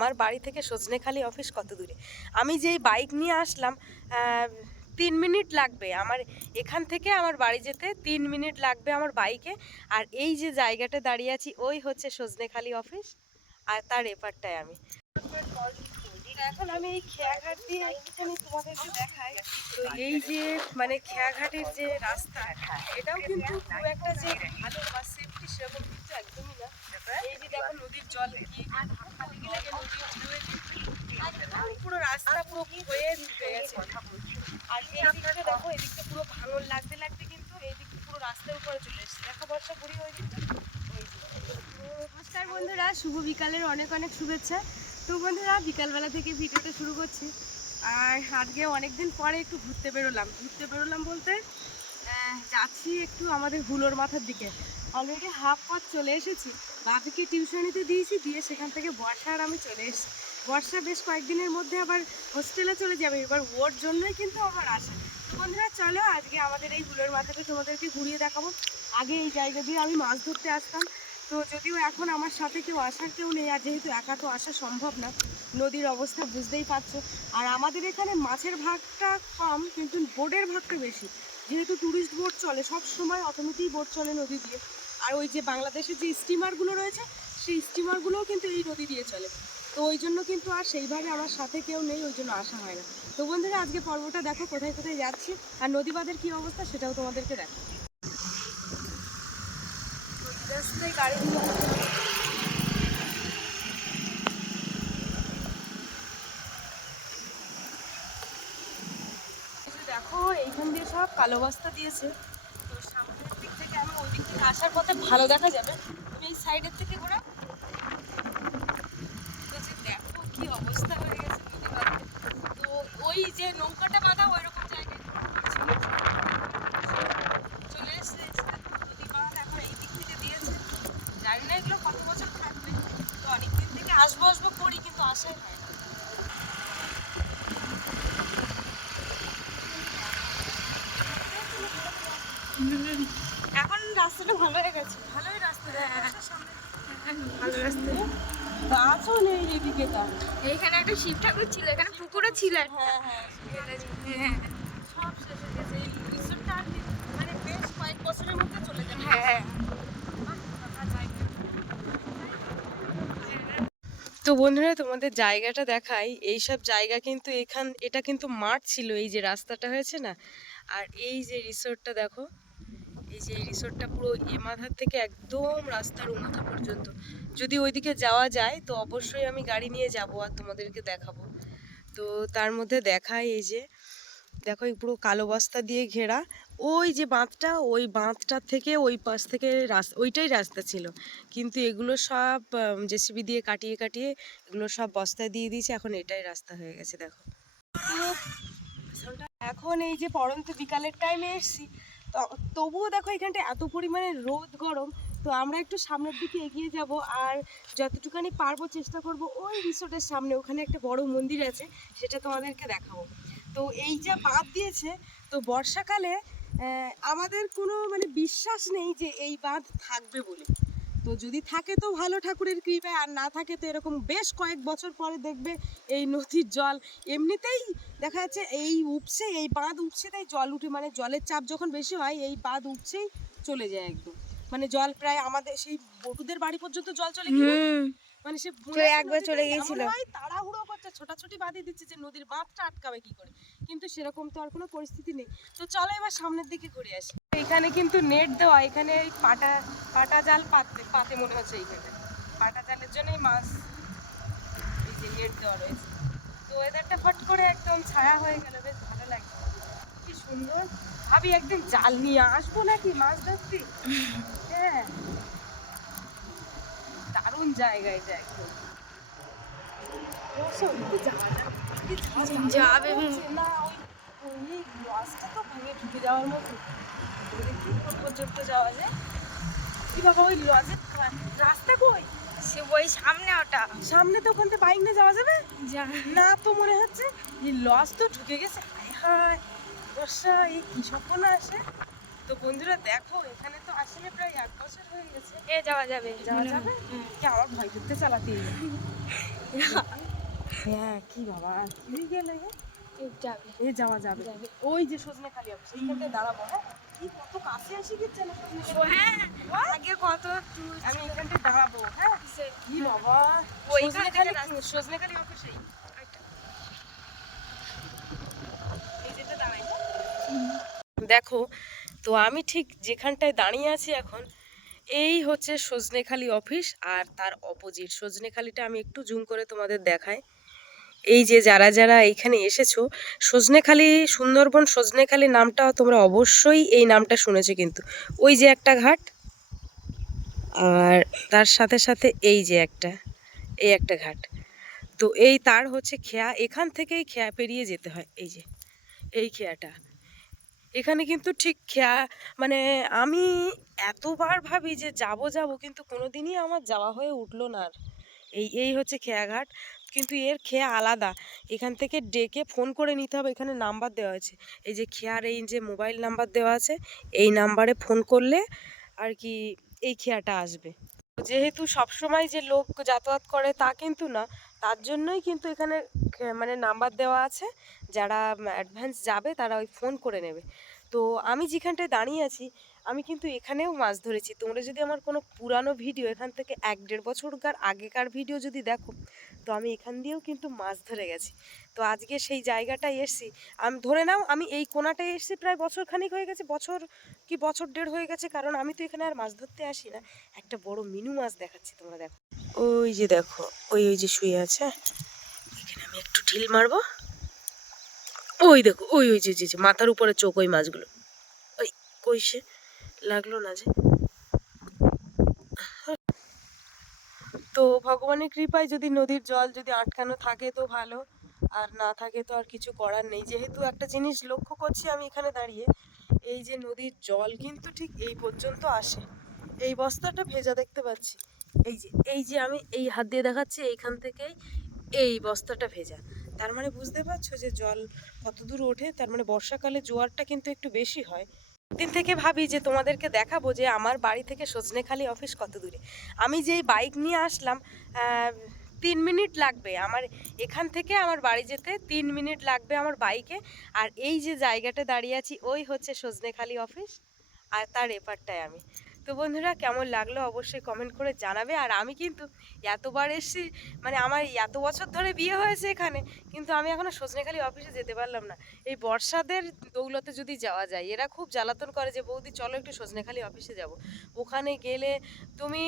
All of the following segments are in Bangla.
আমার বাড়ি থেকে সজনেখালি অফিস কত দূরে। আমি যেই বাইক নিয়ে আসলাম 3 মিনিট লাগবে আমার এখান থেকে আমার বাড়ি যেতে, 3 মিনিট লাগবে আমার বাইকে। আর এই যে জায়গাটা দাঁড়িয়ে আছি ওই হচ্ছে সজনেখালি অফিস, আর তার এপারটায় আমি। এখন আমি এই খেয়াঘাট দিয়ে একটুখানি তোমাদেরকে দেখাই। তো এই যে মানে খেয়াঘাটের যে রাস্তা, এটাও কিন্তু খুব একটা যে ভালো বা সেফটি সেরকম কিন্তু একদমই না। এই যে দেখো নদীর জল কি খালি গেলে যে নদীর ঢেউয়ে পুরো রাস্তা পুরো হয়ে ঢুকে গেছে। আর এই দিকটা দেখো, এদিকটা পুরো ভাঙন লাগতে লাগতে কিন্তু এই দিকটা পুরো রাস্তার উপরে চলে এসেছে। দেখো বর্ষা বুড়ি ওই দিকটা। নমস্কার বন্ধুরা, শুভ বিকালের অনেক অনেক শুভেচ্ছা। তো বন্ধুরা, বিকালবেলা থেকে ভিডিওটা শুরু করছি। আর আজকে অনেকদিন পরে একটু ঘুরতে বেরোলাম বলতে যাচ্ছি একটু আমাদের হুলোর মাথার দিকে। অলরেডি হাফ পথ চলে এসেছি। বাপিকে টিউশনিতে দিয়েছি, দিয়ে সেখান থেকে বর্ষা আর আমি চলে এসেছি। বর্ষা বেশ কয়েকদিনের মধ্যে আবার হোস্টেলে চলে যাবে, এবার ওর জন্যই কিন্তু আমার আসা। তো বন্ধুরা চলো, আজকে আমাদের এই হুলোর মাথাকে তোমাদেরকে ঘুরিয়ে দেখাবো। আগে এই জায়গা দিয়ে আমি মাছ ধরতে আসতাম, তো যদিও এখন আমার সাথে কেউ আসার কেউ নেই, আর যেহেতু একা তো আসা সম্ভব না, নদীর অবস্থা বুঝতেই পারছো। আর আমাদের এখানে মাছের ভাগটা কম, কিন্তু বোটের ভাগটা বেশি। যেহেতু ট্যুরিস্ট বোট চলে সব সময়, অটোমেটিক বোট চলে নদী দিয়ে। আর ওই যে বাংলাদেশের যে স্টিমারগুলো রয়েছে, সেই স্টিমারগুলোও কিন্তু এই নদী দিয়ে চলে। তো ওই জন্য কিন্তু আর সেইভাবে আমার সাথে কেউ নেই, ওই জন্য আসা হয় না। তো বন্ধুরা, আজকে পর্বটা দেখো কোথায় কোথায় যাচ্ছি, আর নদীবাদের কী অবস্থা সেটাও তোমাদেরকে দেখো। রাস্তায় গাড়ি দেখো, এইখান দিয়ে সব কালো বস্তা দিয়েছে। তো সামনের দিক থেকে আমি ওই দিক থেকে আসার পথে ভালো দেখা যাবে, তুমি এই সাইডের থেকে ঘোরা। তো যে দেখো কি অবস্থা হয়ে গেছে নদীবাদে। তো ওই যে নৌকাটা বাঁধা ওই রকম জায়গায় চলে এসছে নদী বাঁধ, এখন এই দিক থেকে দিয়েছে। জানি না এগুলো কত বছর থাকবে। তো অনেকদিন থেকে আসবো করি, কিন্তু আসাই হয় না। এখন রাস্তাটা ভালো হয়ে গেছে, ভালোই রাস্তা। ভালো রাস্তা, গাছও নেই এদিকে। এইখানে একটা শিব ঠাকুর ছিল, এখানে পুকুরও ছিল একটা। হ্যাঁ, সব শেষ হয়ে গেছে। এই রিসোর্টটা আর কি মানে বেশ কয়েক বছরের মধ্যে চলে যাবে। হ্যাঁ, তো বন্ধুরা, তোমাদের জায়গাটা দেখাই। এইসব জায়গা কিন্তু এটা কিন্তু মাঠ ছিল, এই যে রাস্তাটা হয়েছে না। আর এই যে রিসোর্টটা দেখো, এই যে রিসোর্টটা পুরো এ মাথার থেকে একদম রাস্তার ও মাথা পর্যন্ত। যদি ওইদিকে যাওয়া যায় তো অবশ্যই আমি গাড়ি নিয়ে যাব আর তোমাদেরকে দেখাবো। তো তার মধ্যে দেখাই, এই যে দেখো এই পুরো কালো বস্তা দিয়ে ঘেরা। ওই যে বাঁধটা, ওই বাঁধটা থেকে ওই পাশ থেকে রাস্তা, ওইটাই রাস্তা ছিল। কিন্তু এগুলো সব জেসিবি দিয়ে কাটিয়ে কাটিয়ে এগুলো সব বস্তায় দিয়ে দিয়েছে, এখন এটাই রাস্তা হয়ে গেছে দেখো। এখন এই যে পড়ন্ত বিকালের টাইমে এসছি, তবুও দেখো এখানটা এত পরিমাণে রোদ গরম। তো আমরা একটু সামনের দিকে এগিয়ে যাব, আর যতটুখানি পারবো চেষ্টা করব ওই রিসোর্টের সামনে ওখানে একটা বড় মন্দির আছে, সেটা তোমাদেরকে দেখাবো। তো এই যা বাঁধ দিয়েছে, তো বর্ষাকালে আমাদের কোনো মানে বিশ্বাস নেই যে এই বাঁধ থাকবে বলে। তো যদি থাকে তো ভালো, ঠাকুরের কৃপায়, আর না থাকে তো এরকম বেশ কয়েক বছর পরে দেখবে এই নদীর জল এমনিতেই দেখা যাচ্ছে এই উপসে, এই বাঁধ উপসে, তাই জল উঠে, মানে জলের চাপ যখন বেশি হয় এই বাঁধ উপসেই চলে যায় একদম। মানে জল প্রায় আমাদের সেই বটুদের বাড়ি পর্যন্ত জল চলে গিয়ে, মানে সে একবার চলে গিয়েছিল। তাড়াহুড়ো করছে, ছোটাছুটি বাঁধিয়ে দিচ্ছে যে নদীর বাঁধটা আটকাবে কি করে, কিন্তু সেরকম তো আর কোনো পরিস্থিতি নেই। তো চলো এবার সামনের দিকে ঘুরে আসি। এখানে কিন্তু নেট দেওয়া, এখানে এই পাটা জাল পাতে মনে হচ্ছে, এইখানে পাটা জালের জন্যই মাছ, এই যে নেট দেওয়া রয়েছে। তো ওয়েদারটা ফট করে একদম ছায়া হয়ে গেল, বেশ ভালো লাগছে, কি সুন্দর। ভাবি একদিন জাল নিয়ে আসবো নাকি মাছ ধরতে। হ্যাঁ, দারুণ জায়গা এটা একদম। যাবে না ওই লজটা তো ভেঙে ঢুকে যাওয়ার মতো, কি পর্যন্ত যাওয়া যায়। কি বাবা, ওই লজের রাস্তা কই? সে ওই সামনে, ওটা সামনে তো ওখান থেকে বাইক নিয়ে যাওয়া যাবে না তো মনে হচ্ছে। এই লজ তো ঢুকে গেছে, হায় হায় বর্ষা, এই কি স্বপ্ন আসে। তো বন্ধুরা দেখো, এখানে তো আসলে প্রায় 1 বছর হয়ে গেছে। এ যাওয়া যাবে যাওয়া যাবে? কি আমার ভয় করতে চালাতে হ্যাঁ, কি বাবা কি গেলে যাবে এ যাওয়া যাবে। ওই যে সজনেখালি অফিস, এইখানটায় দাঁড়াবো। হ্যাঁ, কি কত কাছে এসে গেছে না সজনেখালি। হ্যাঁ আগে কত আমি এখানটায় দাঁড়াবো। হ্যাঁ, কি বাবা ওইখানে সজনেখালি অফিসেই এই যেটা দাঁড়াই। দেখো, তো আমি ঠিক যেখানটায় দাঁড়িয়ে আছি এখন, এই হচ্ছে সজনেখালি অফিস। আর তার অপোজিট সজনেখালিটা আমি একটু জুম করে তোমাদের দেখাই। এই যে যারা যারা এইখানে এসেছো, সজনেখালি সুন্দরবন সজনেখালি নামটা তোমরা অবশ্যই এই নামটা শুনেছো কিন্তু। ওই যে একটা ঘাট, আর তার সাথে সাথে এই যে এই একটা ঘাট। তো এই তার হচ্ছে খেয়া, এখান থেকেই খেয়া পেরিয়ে যেতে হয়। এই যে এই খেয়াটা, এখানে কিন্তু ঠিক খেয়া মানে আমি এতবার ভাবি যে যাব যাব, কিন্তু কোনোদিনই আমার যাওয়া হয়ে উঠলো না। আর এই হচ্ছে খেয়াঘাট, কিন্তু এর খেয়া আলাদা। এখান থেকে ডেকে ফোন করে নিতে হবে, এখানে নাম্বার দেওয়া আছে। এই যে খেয়ার এই যে মোবাইল নাম্বার দেওয়া আছে, এই নাম্বারে ফোন করলে আর কি এই খেয়াটা আসবে। যেহেতু সবসময় যে লোক যাতায়াত করে তা কিন্তু না, তার জন্যই কিন্তু এখানে মানে নাম্বার দেওয়া আছে। যারা অ্যাডভান্স যাবে তারা ওই ফোন করে নেবে। তো আমি যেখানটায় দাঁড়িয়ে আছি, আমি কিন্তু এখানেও মাছ ধরেছি। তোমরা যদি আমার কোনো পুরানো ভিডিও, এখান থেকে 1-1.5 বছরকার আগেকার ভিডিও যদি দেখো, তো আমি এখান দিয়েও কিন্তু মাছ ধরে গেছি। তো আজকে সেই জায়গাটায় এসছি। আমি ধরে নাও আমি এই কোনাটায় এসছি প্রায় বছর খানিক হয়ে গেছে, বছর কি বছর দেড় হয়ে গেছে। কারণ আমি তো এখানে আর মাছ ধরতে আসি না। একটা বড় মিনু মাছ দেখাচ্ছি, তোমরা দেখো। ওই যে দেখো, ওই যে শুয়ে আছে। এখানে আমি একটু ঢিল মারবো। ওই দেখো, ওই যে মাথার উপরে চোখ, ওই মাছগুলো। ওই কইসে লাগলো না যে। তো ভগবানের কৃপায় যদি নদীর জল যদি আটকানো থাকে তো ভালো, আর না থাকে তো আর কিছু করার নেই। যেহেতু একটা জিনিস লক্ষ্য করছি আমি এখানে দাঁড়িয়ে, এই যে নদীর জল কিন্তু ঠিক এই পর্যন্ত আসে। এই বস্তাটা ভেজা দেখতে পাচ্ছি। এই যে আমি এই হাত দিয়ে দেখাচ্ছি, এইখান থেকেই এই বস্তাটা ভেজা। তার মানে বুঝতে পারছো যে জল কত দূর ওঠে। তার মানে বর্ষাকালে জোয়ারটা কিন্তু একটু বেশি হয়। দিন থেকে ভাবি যে তোমাদেরকে দেখাবো যে আমার বাড়ি থেকে সজনেখালি অফিস কত দূরে। আমি যেই বাইক নিয়ে আসলাম, 3 মিনিট লাগবে আমার এখান থেকে আমার বাড়ি যেতে, 3 মিনিট লাগবে আমার বাইকে। আর এই যে জায়গাটা দাঁড়িয়ে আছি, ওই হচ্ছে সজনেখালি অফিস, আর তার এপারটায় আমি। তো বন্ধুরা, কেমন লাগলো অবশ্যই কমেন্ট করে জানাবে। আর আমি কিন্তু এতবার এসেছি, মানে আমার এত বছর ধরে বিয়ে হয়েছে এখানে, কিন্তু আমি এখনো সজনেখালি অফিসে যেতে পারলাম না। এই বর্ষাদের দৌলতে যদি যাওয়া যায়, এরা খুব জ্বালাতন করে যে বৌদি চলো একটু সজনেখালি অফিসে যাব। ওখানে গেলে তুমি,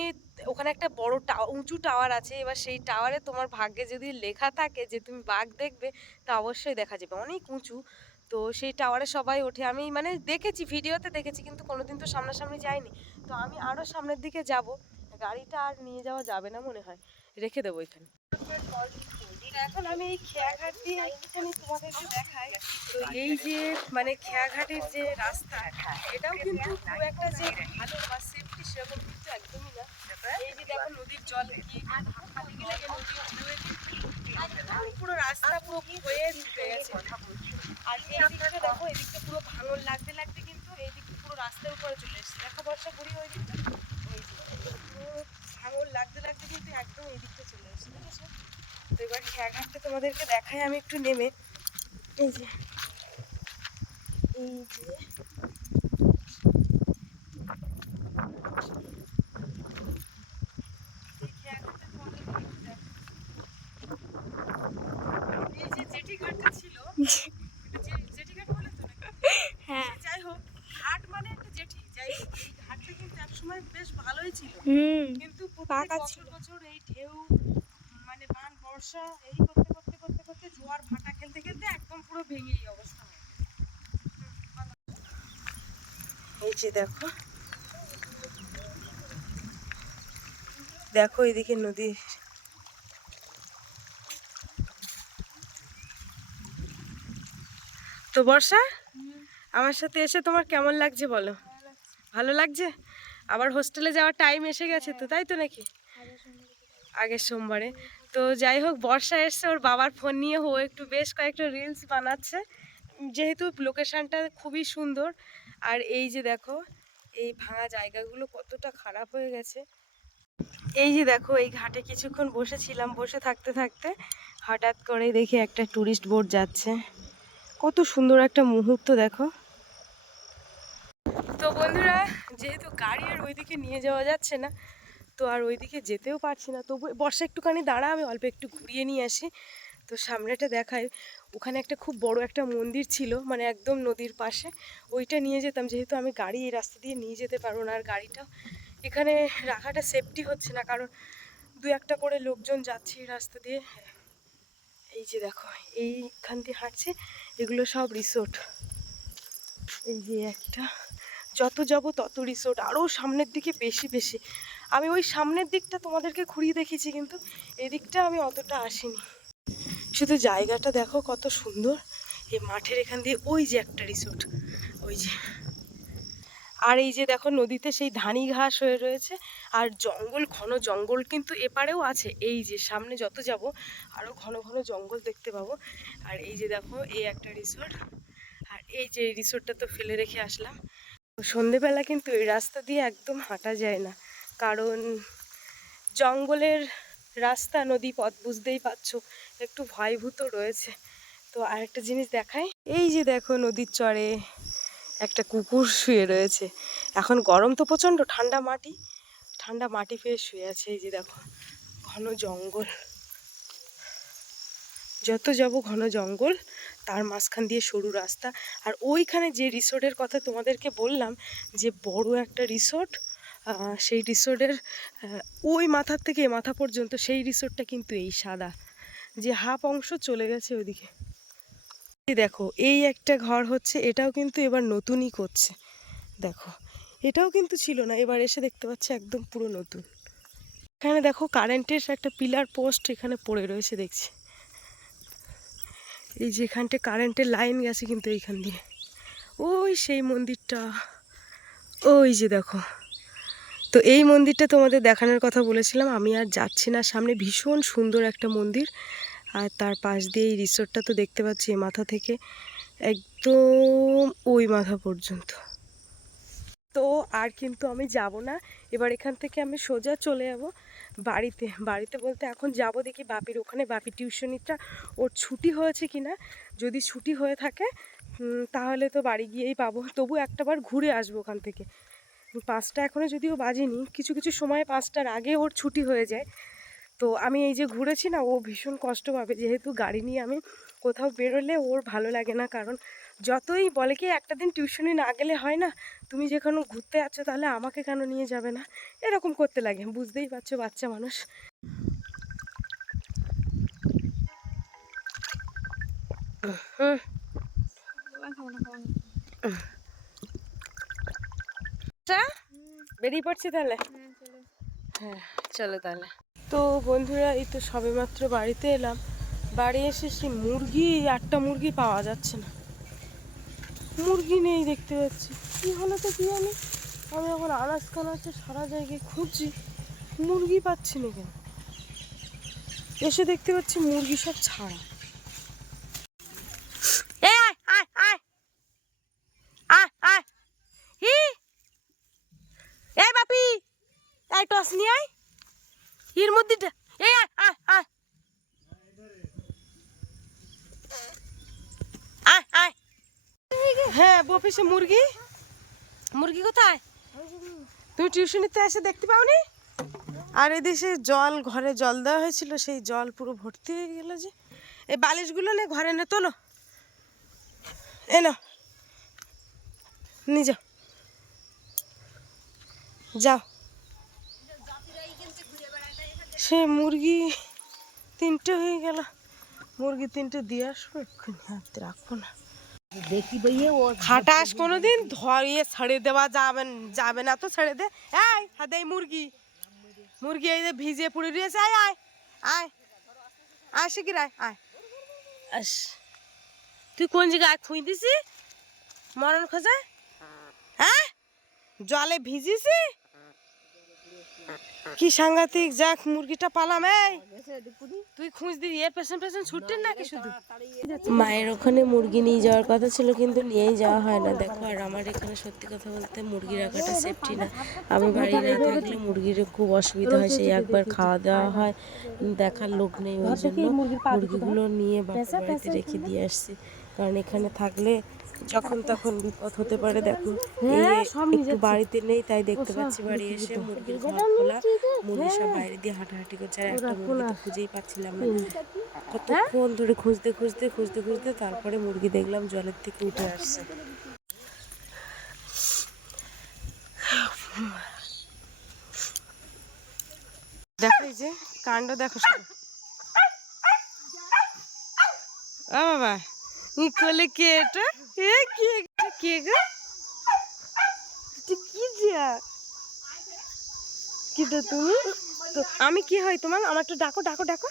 ওখানে একটা বড় উঁচু টাওয়ার আছে। এবার সেই টাওয়ারে তোমার ভাগ্যে যদি লেখা থাকে যে তুমি বাঘ দেখবে, তা অবশ্যই দেখা যাবে, অনেক উঁচু। তো সেই টাওয়ারে সবাই ওঠে, আমি মানে দেখেছি, ভিডিওতে দেখেছি, কিন্তু কোনোদিন তো সামনাসামনি যাইনি। তো আমি আরও সামনের দিকে যাব। গাড়িটা আর নিয়ে যাওয়া যাবে না মনে হয়, রেখে দেবো এখানে। এখন আমি এই খেয়াঘাট দিয়ে একটুখানি তোমাদেরকে দেখাই। তো এই যে মানে খেয়াঘাটের যে রাস্তা, এটাও কিন্তু খুব একটা যে ভালো বা সেফটি সেরকম কিন্তু একদমই না। এই যে দেখো নদীর জল কি খালি গেলে নদীর ঢেউয়ে একদম পুরো রাস্তা পুরো হয়ে ঢুকে গেছে। আর এই দিকটা দেখো, এদিকটা পুরো ভাঙন লাগতে লাগতে কিন্তু এই দিকটা পুরো রাস্তার উপরে চলে এসেছে। দেখো বর্ষা বুড়ি, ওই দিকটা ওই যে পুরো ভাঙন লাগতে লাগতে কিন্তু একদম এই দিকটা চলে এসেছে, দেখেছো? তো এবার খেয়াঘাটটা তোমাদেরকে দেখাই আমি একটু নেমে। এই যে এই যে এই যে জেটি ঘাটটা ছিল, জেটি ঘাট বলে তো নাকি? হ্যাঁ যাই হোক, ঘাট মানে একটা জেটি। যাই হোক, এই ঘাটটা কিন্তু একসময় বেশ ভালোই ছিল, কিন্তু প্রত্যেক পাকা বছর ছিল। বছর এই ঢেউ মানে বান বর্ষা এই করতে করতে করতে করতে জোয়ার ভাটা খেলতে খেলতে একদম পুরো ভেঙে এই অবস্থা হয়। এই যে দেখো, দেখো এদিকে নদী। তো বর্ষা, আমার সাথে এসে তোমার কেমন লাগছে বলো? ভালো লাগছে? আবার হোস্টেলে যাওয়ার টাইম এসে গেছে তো, তাই তো নাকি? আগের সোমবারে। তো যাই হোক, বর্ষা এসছে, ওর বাবার ফোন নিয়ে ও একটু বেশ কয়েকটা রিলস বানাচ্ছে। যেহেতু লোকেশানটা খুবই সুন্দর, আর এই যে দেখো এই ভাঙা জায়গাগুলো কতটা খারাপ হয়ে গেছে। এই যে দেখো এই ঘাটে কিছুক্ষণ বসেছিলাম, বসে থাকতে থাকতে হঠাৎ করে দেখি একটা টুরিস্ট বোট যাচ্ছে। কত সুন্দর একটা মুহূর্ত দেখো। তো বন্ধুরা, যেহেতু গাড়ি আর ওইদিকে নিয়ে যাওয়া যাচ্ছে না, তো আর ওইদিকে যেতেও পারছি না, তবু বর্ষা একটুখানি দাঁড়া, আমি অল্প একটু ঘুরিয়ে নিয়ে আসি। তো সামনেটা দেখায়, ওখানে একটা খুব বড় একটা মন্দির ছিল, মানে একদম নদীর পাশে। ওইটা নিয়ে যেতাম, যেহেতু আমি গাড়ি এই রাস্তা দিয়ে নিয়ে যেতে পারবো না, আর গাড়িটা এখানে রাখাটা সেফটি হচ্ছে না, কারণ দু একটা করে লোকজন যাচ্ছে এই রাস্তা দিয়ে। এই যে দেখো এইখান দিয়ে হাঁটছে, এগুলো সব রিসোর্ট। এই যে একটা, যত যাব তত রিসোর্ট, আরও সামনের দিকে বেশি বেশি। আমি ওই সামনের দিকটা তোমাদেরকে ঘুরিয়ে দেখেছি, কিন্তু এদিকটা আমি অতটা আসিনি। শুধু জায়গাটা দেখো কত সুন্দর, এই মাঠের এখান দিয়ে ওই যে একটা রিসোর্ট, ওই যে। আর এই যে দেখো নদীতে সেই ধানি ঘাস হয়ে রয়েছে, আর জঙ্গল, ঘন জঙ্গল কিন্তু এপারেও আছে। এই যে সামনে যত যাব আরও ঘন ঘন জঙ্গল দেখতে পাবো। আর এই যে দেখো এই একটা রিসোর্ট, আর এই যে রিসোর্টটা তো ফেলে রেখে আসলাম। সন্ধেবেলা কিন্তু এই রাস্তা দিয়ে একদম হাঁটা যায় না, কারণ জঙ্গলের রাস্তা, নদী পথ, বুঝতেই পারছো, একটু ভয়ভূত রয়েছে। তো আরেকটা জিনিস দেখাই, এই যে দেখো নদীর চরে একটা কুকুর শুয়ে রয়েছে। এখন গরম তো প্রচণ্ড, ঠান্ডা মাটি, ঠান্ডা মাটি পেয়ে শুয়ে আছে। এই যে দেখো ঘন জঙ্গল, যত যাব ঘন জঙ্গল, তার মাঝখান দিয়ে সরু রাস্তা। আর ওইখানে যে রিসোর্টের কথা তোমাদেরকে বললাম, যে বড় একটা রিসোর্ট, সেই রিসোর্টের ওই মাথার থেকে এ মাথা পর্যন্ত, সেই রিসোর্টটা কিন্তু এই সাদা, যে হাফ অংশ চলে গেছে ওইদিকে। দেখো এই একটা ঘর হচ্ছে, এটাও কিন্তু এবার নতুনই করছে। দেখো এটাও কিন্তু ছিল না, এবার এসে দেখতে পাচ্ছি একদম পুরো নতুন। এখানে দেখো কারেন্টের একটা পিলার পোস্ট এখানে পড়ে রয়েছে দেখছি। এই যে এখানটা কারেন্টের লাইন গেছে কিন্তু এইখান দিয়ে, ওই সেই মন্দিরটা, ওই যে দেখো। তো এই মন্দিরটা তোমাদের দেখানোর কথা বলেছিলাম, আমি আর যাচ্ছি না। সামনে ভীষণ সুন্দর একটা মন্দির, আর তার পাশ দিয়ে এই রিসোর্টটা তো দেখতে পাচ্ছি, এই মাথা থেকে একদম ওই মাথা পর্যন্ত। তো আর কিন্তু আমি যাব না, এবার এখান থেকে আমি সোজা চলে যাব বাড়িতে। বাড়িতে বলতে এখন যাব দেখি বাপির ওখানে, বাপি টিউশনিটা ওর ছুটি হয়েছে কি না। যদি ছুটি হয়ে থাকে তাহলে তো বাড়ি গিয়েই পাবো, তবু একটাবার ঘুরে আসবো ওখান থেকে। 5টা এখনও যদিও বাজেনি, কিছু কিছু সময় 5টার আগে ওর ছুটি হয়ে যায়। তো আমি এই যে ঘুরেছি না, ও ভীষণ কষ্ট পাবে, যেহেতু গাড়ি নিয়ে আমি কোথাও বেরোলে ওর ভালো লাগে না। কারণ যতই বলে কি একটা দিন টিউশনি না গেলে হয় না, তুমি যেখানে ঘুরতে যাচ্ছ তাহলে আমাকে কেন নিয়ে যাবে না, এরকম করতে লাগে। বুঝতেই পারছো বাচ্চা মানুষ। বেরিয়ে পড়ছি তাহলে, হ্যাঁ চলো তাহলে। তো বন্ধুরা, এই তো সবেমাত্র বাড়িতে এলাম। বাড়ি এসে সেই মুরগি, 8টা মুরগি পাওয়া যাচ্ছে না, মুরগি নেই দেখতে পাচ্ছি। কী হলো তো কি জানি, আমি এখন আনাজ কানাচে সারা জায়গায় খুঁজছি, মুরগি পাচ্ছি না কেন। এসে দেখতে পাচ্ছি মুরগি সব ছাড়া। বাপি এই টস নিয়ে আয়, এর মধ্যে হ্যাঁ বপিসে মুরগি, মুরগি কোথায়? তুমি টিউশনিতে এসে দেখতে পাওনি? আর এদেশে জল, ঘরে জল দেওয়া হয়েছিল, সেই জল পুরো ভর্তি হয়ে গেল। যে এই বালিশগুলো নে ঘরে নে, তোলো, এ না নিয়ে যাও, যাও। সে মুরগি 3টে হয়ে গেল, মুরগি 3টে দিয়ে আসবো, এক্ষুনি হাতে রাখবো না। খাটাস কোনোদিন ধরিয়ে ছেড়ে দেওয়া যাবে না তো, ছেড়ে দে। এই হাতে মুরগি, মুরগি এই যে ভিজে পুড়ে দিয়েছে। আয় আয় আয় আয় শিগগির আয় আয়। আস, তুই কোন জায়গায় খুঁই দিছি মরণ খোঁজা? হ্যাঁ জলে ভিজিছি, কি সাংঘাতিক, যাক মুরগিটা পালাম। এই তুই খুঁজ দিবি, এর পেছন পেছন ছুটতেন নাকি শুধু? মায়ের ওখানে মুরগি নিয়ে যাওয়ার কথা ছিল কিন্তু নিয়েই যাওয়া হয় না। দেখো, আর আমার এখানে সত্যি কথা বলতে মুরগি রাখাটা সেফটি না। আমি বাড়ি না থাকলে মুরগির খুব অসুবিধা হয়, সেই একবার খাওয়া দাওয়া হয়, দেখার লোক নেই, ওই জন্য মুরগিগুলো নিয়ে বাপের বাড়িতে রেখে দিয়ে আসছি। কারণ এখানে থাকলে যখন তখন বিপদ হতে পারে। দেখো, একটু বাড়িতে নেই, তাই দেখতে পাচ্ছি বাড়ি এসে মুরগির ঘর খোলা, মুরগি সব বাইরে দিয়ে হাঁটাহাঁটি করছে। আর একটা মুরগি তো খুঁজেই পাচ্ছিলাম না, কতক্ষণ ধরে খুঁজতে খুঁজতে খুঁজতে খুঁজতে তারপরে মুরগি দেখলাম জলের থেকে উঠে আসছে। দেখো এই যে কাণ্ড, দেখো শুধু। ও বাবা, ই কোলে কে এটা? এ কে কে গো? কি যা কি তো তুমি তো, আমি কি হয় তোমার? আমার একটু ডাকো ডাকো ডাকো।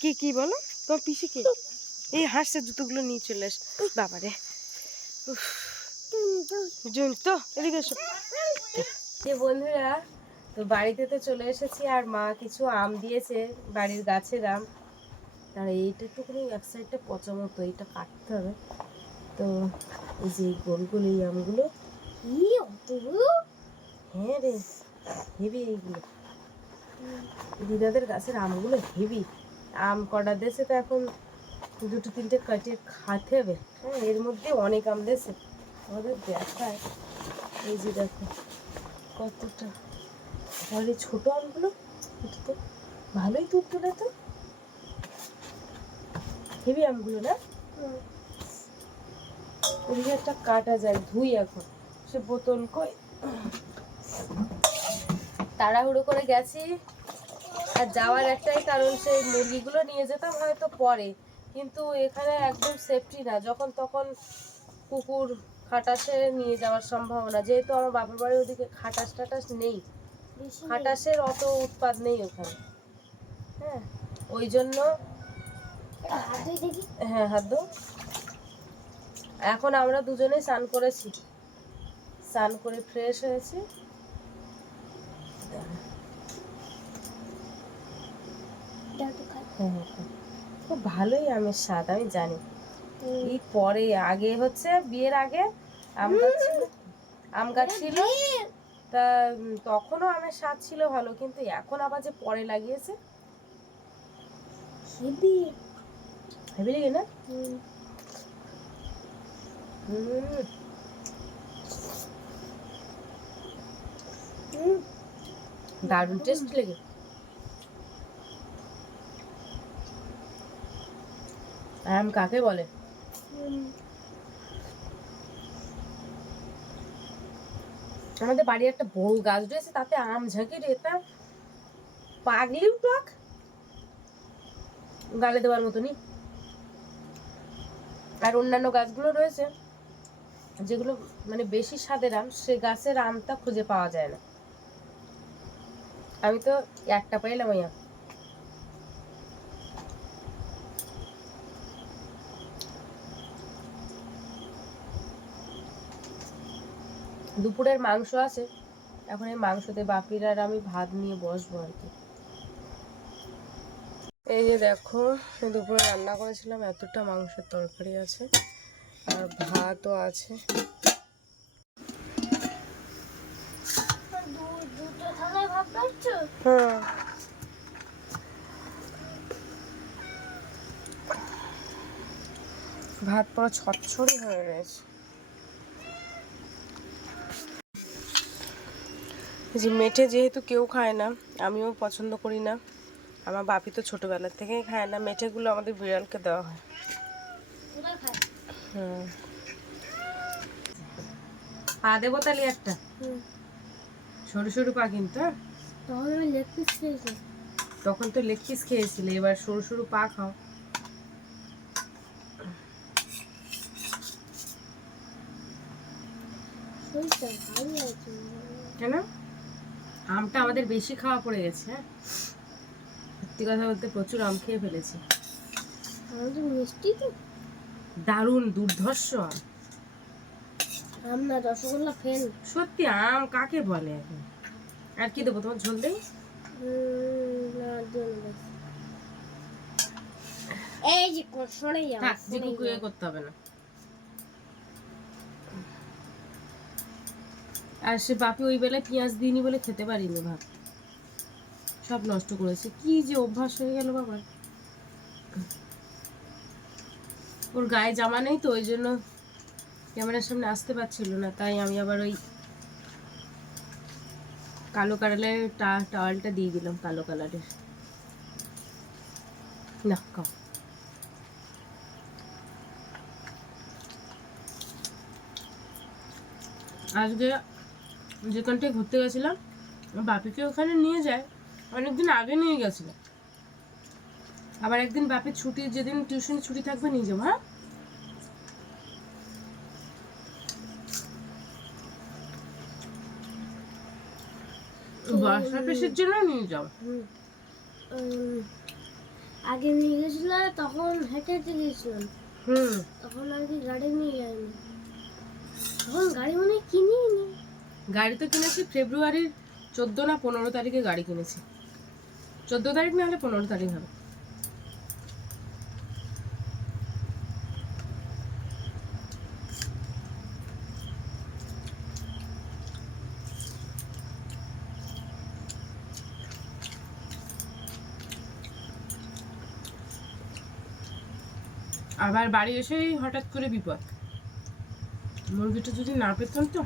কি কি বলো? তোমার পিসি কে? এই হাঁসের জুতোগুলো নিয়ে চলে আস। বাবারে, জুন তো এদিকে এসো। যে বন্ধুরা, তো বাড়িতে তো চলে এসেছি, আর মা কিছু আম দিয়েছে, বাড়ির গাছের আম। আর এইটা একটুখানি এক সাইডটা পচা মতো, এইটা কাটতে হবে। তো এই যে গোল গোল এই আমগুলো, হ্যাঁ রে, হেভি এইগুলো দিদাদের গাছের আমগুলো হেভি। আম কটা দেশে তো এখন দুটো তিনটে কাটিয়ে খাতে হবে। হ্যাঁ, এর মধ্যে অনেক আম দেশে আমাদের দেখায়। এই যে দেখো কতটা, আর এই ছোটো আমগুলো, এটা তো ভালোই দুধ তোলে, তো হেভি আমগুলো না? ওদিকে একটা কাটা যায়, ধুই এখন সে বোতল কই। তাড়াহুড়ো করে গেছি, আর যাওয়ার একটাই কারণ, সেই মুরগিগুলো নিয়ে যেতাম হয়তো পরে, কিন্তু এখানে একদম সেফটি না, যখন তখন কুকুর খাটাসে নিয়ে যাওয়ার সম্ভাবনা। যেহেতু আমার বাপের বাড়ির ওদিকে খাটাস টাটাস নেই, খাটাসের অত উৎপাদ নেই ওখানে। হ্যাঁ, ওই জন্য হ্যাঁ হাত ধো। এখন আমরা দুজনেই স্নান করেছি, স্নান করে ফ্রেশ হয়েছি। খুব ভালোই আমের স্বাদ, আমি জানি। এই পরে আগে হচ্ছে বিয়ের আগে আম গাছ ছিল, তা তখনও আমের স্বাদ ছিল ভালো, কিন্তু এখন আবার যে পরে লাগিয়েছে হেভি হেভি লাগে না? দারুণ টেস্ট লেগে। আম কাকে বলে? আমাদের বাড়ি একটা বড় গাছ রয়েছে, তাতে আম ঝাঁকি রে, তা পাগলিও টক, গালে দেওয়ার মতনই। আর অন্যান্য গাছগুলো রয়েছে যেগুলো মানে বেশি স্বাদের আম, সে গাছের আমটা খুঁজে পাওয়া যায় না। আমি তো একটা পাইলাম ওই আম। দুপুরের মাংস আছে, এখন এই মাংসতে বাপির আর আমি ভাত নিয়ে বসবো আর কি। এই যে দেখো, দুপুরে রান্না করেছিলাম, এতটা মাংসের তরকারি আছে, আর ভাতও আছে। হ্যাঁ, ভাত পুরো ছটছড়ি হয়ে গেছে। যে মেটে যেহেতু কেউ খায় না, আমিও পছন্দ করি না, আমার বাপি তো ছোটবেলার থেকেই খায় না, মেটেগুলো আমাদের বিড়ালকে দেওয়া হয়। হুম, পা দেবো তাহলে একটা, সরু সরু পা কিন্তু। তখন তো লেগ পিস খেয়েছিলে, এবার সরু সরু পা খাও। কেন? আমটা আমাদের বেশি খাওয়া পড়ে গেছে। হ্যাঁ, সত্যি কথা বলতে প্রচুর আম খেয়ে ফেলেছি। মিষ্টি তো দারুণ দুর্ধর্ষ আম না, রসগোল্লা ফেল। সত্যি আম কাকে বলে এখন? আর কি দেবো তোমার ঝোল দেই? এই যে সরে যাও, থাক, জিকু ইয়ে করতে হবে না। আর সে বাপি ওই বেলায় পেঁয়াজ দিইনি বলে খেতে পারিনি, ভাব সব নষ্ট করেছে। কি যে অভ্যাস হয়ে গেল বাবা। ওর গায়ে জামা নেই তো, ওই জন্য ক্যামেরার সামনে আসতে পারছিল না, তাই আমি আবার ওই কালো কালারের টাওয়ালটা দিয়ে দিলাম, কালো কালারের। না খাও। আজকে যেখানটায় ঘুরতে গেছিলাম, বাপিকে ওখানে নিয়ে যায়, অনেকদিন আগে নিয়ে গেছিল। আবার একদিন বাপির ছুটি, যেদিন টিউশন ছুটি থাকবে নিয়ে যাবো। হ্যাঁ, বর্ষা পেশির জন্য নিয়ে যাও। আগে নিয়ে গেছিল, তখন হেঁটে হেঁটে গেছিলাম। তখন আর কি গাড়ি নিয়ে যায়নি, তখন গাড়ি মনে হয় কিনিনি। গাড়ি তো কিনেছি ফেব্রুয়ারির 14 না 15 তারিখে গাড়ি কিনেছি। 14 তারিখ না হলে 15 তারিখ হবে। আবার বাড়ি এসেই হঠাৎ করে বিপদ, মুরগিটা যদি না পেতাম তো।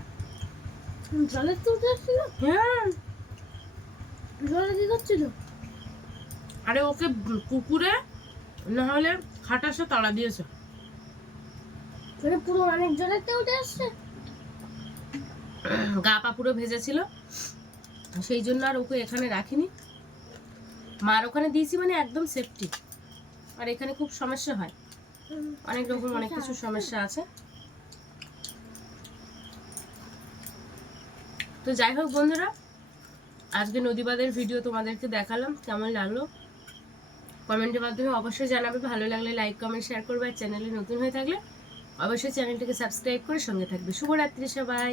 জলের তো উঠে আসছিল। হ্যাঁ, জলে কি করছিল? আরে ওকে কুকুরে না হলে খাটাসে তাড়া দিয়েছে। মানে পুরো অনেক জলের তো উঠে আসছে। গা পা পুরো ভেজেছিল, সেই জন্য আর ওকে এখানে রাখিনি। মার ওখানে দিয়েছি মানে একদম সেফটি। আর এখানে খুব সমস্যা হয়, অনেক রকম অনেক কিছু সমস্যা আছে। তো যাই হোক বন্ধুরা, আজকে নদীবাদের ভিডিও তোমাদেরকে দেখালাম, কেমন লাগলো কমেন্টের মাধ্যমে অবশ্যই জানাবে। ভালো লাগলে লাইক কমেন্ট শেয়ার করবে, আর চ্যানেলে নতুন হয়ে থাকলে অবশ্যই চ্যানেলটিকে সাবস্ক্রাইব করে সঙ্গে থাকবে। শুভরাত্রি সবাই।